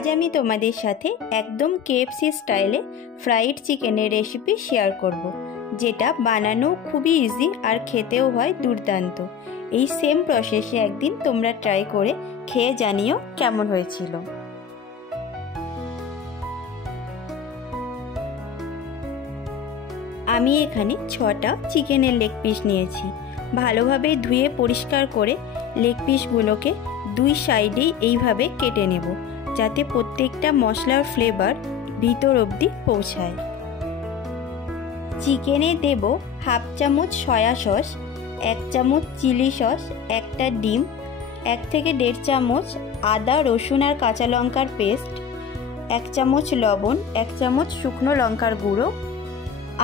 आज आमी तोमादेर साथे एकदम केएफसी स्टाइले फ्राइड चिकेनेर रेसिपि शेयर करब, जेटा बानानो खूबई इजी और खेतेও হয় দুর্দান্ত। এই সেম প্রসেসে একদিন তোমরা ট্রাই করে খেয়ে জানিও কেমন হয়েছিল। আমি এখানে 6টা চিকেনের লেগ পিস নিয়েছি। ভালোভাবে ধুয়ে পরিষ্কার করে লেগ পিসগুলোকে দুই সাইডেই এইভাবে কেটে নেব, যাতে প্রত্যেকটা মশলার ফ্লেভার ভিতর অবধি পৌঁছায়। চিকেনে দেব হাফ চামচ সয়া সস, 1 চামচ চিলি সস, একটা ডিম, 1 থেকে 1.5 চামচ আদা রসুন আর কাঁচা লঙ্কার পেস্ট, 1 চামচ লবণ, 1 চামচ শুকনো লঙ্কার গুঁড়ো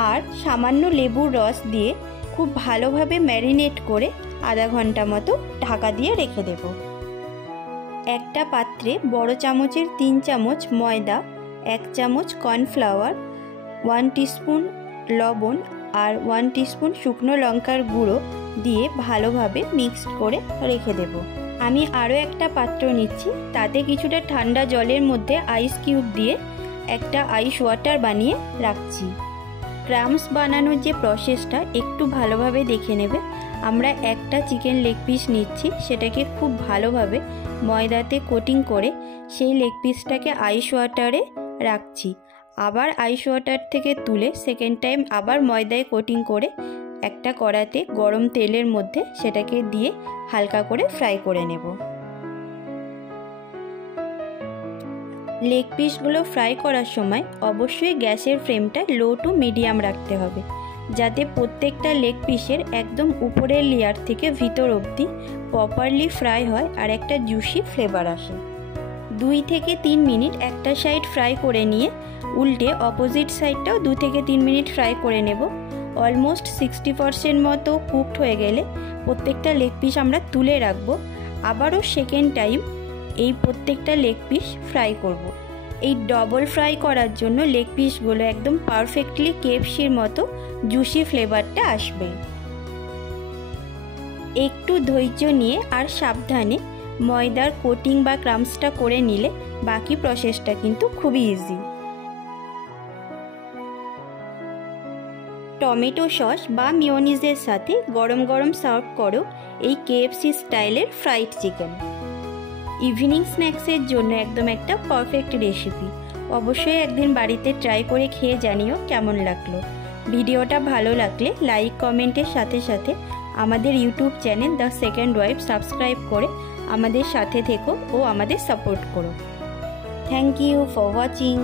আর সামান্য লেবুর রস দিয়ে খুব ভালোভাবে ম্যারিনেট করে আধা ঘন্টা মতো ঢাকা দিয়ে রেখে দেব। একটা পাত্রে বড় চামচের 3 চামচ ময়দা, 1 চামচ কর্নফ্লাওয়ার, 1 টিস্পুন লবণ আর 1 টিস্পুন শুকনো লঙ্কার গুঁড়ো দিয়ে ভালোভাবে মিক্সড করে রেখে দেব। আমি আরও একটা পাত্র নিচ্ছি, তাতে কিছুটা ঠান্ডা জলের মধ্যে আইস কিউব দিয়ে একটা আইস ওয়াটার বানিয়ে রাখছি। ক্রামস বানানোর যে প্রসেসটা একটু ভালোভাবে দেখে নেবে। আমরা একটা চিকেন লেগ পিস নিচ্ছি, সেটাকে খুব ভালোভাবে ময়দাতে কোটিং করে সেই লেগ পিসটাকে আইস ওয়াটারে রাখছি। আবার আইস ওয়াটার থেকে তুলে সেকেন্ড টাইম আবার ময়দায় কোটিং করে একটা কড়াতে গরম তেলের মধ্যে সেটাকে দিয়ে হালকা করে ফ্রাই করে নেব। লেগ পিসগুলো ফ্রাই করার সময় অবশ্যই গ্যাসের ফ্লেমটা লো টু মিডিয়াম রাখতে হবে, যাতে প্রত্যেকটা লেগ পিসের একদম উপরের লেয়ার থেকে ভিতর অবধি প্রপারলি ফ্রাই হয় আর একটা জুসি ফ্লেভার আসে। 2 থেকে 3 মিনিট একটা সাইড ফ্রাই করে নিয়ে উল্টে অপোজিট সাইডটাও 2 থেকে 3 মিনিট ফ্রাই করে নেব। অলমোস্ট 60% মতো কুকড হয়ে গেলে প্রত্যেকটা লেগ পিস আমরা তুলে রাখবো। আবারও সেকেন্ড টাইম এই প্রত্যেকটা লেগ পিস ফ্রাই করব। এই ডবল ফ্রাই করার জন্য লেগ পিসগুলো একদম পারফেক্টলি কেএফসির মতো জুসি ফ্লেভারটা আসবে। একটু ধৈর্য নিয়ে আর সাবধানে ময়দার কোটিং বা ক্রামসটা করে নিলে বাকি প্রসেসটা কিন্তু খুবই ইজি। টমেটো সস বা মিওনিজের সাথে গরম গরম সার্ভ করো এই কেএফসি স্টাইলের ফ্রাইড চিকেন। ইভিনিং স্ন্যাক্সের জন্য একদম একটা পারফেক্ট রেসিপি। অবশ্যই একদিন বাড়িতে ট্রাই করে খেয়ে জানিও কেমন লাগলো। ভিডিওটা ভালো লাগলে লাইক কমেন্টের সাথে সাথে আমাদের YouTube channel The Second Wife subscribe করে আমাদের সাথে থেকো ও আমাদের সাপোর্ট করো। Thank you for watching.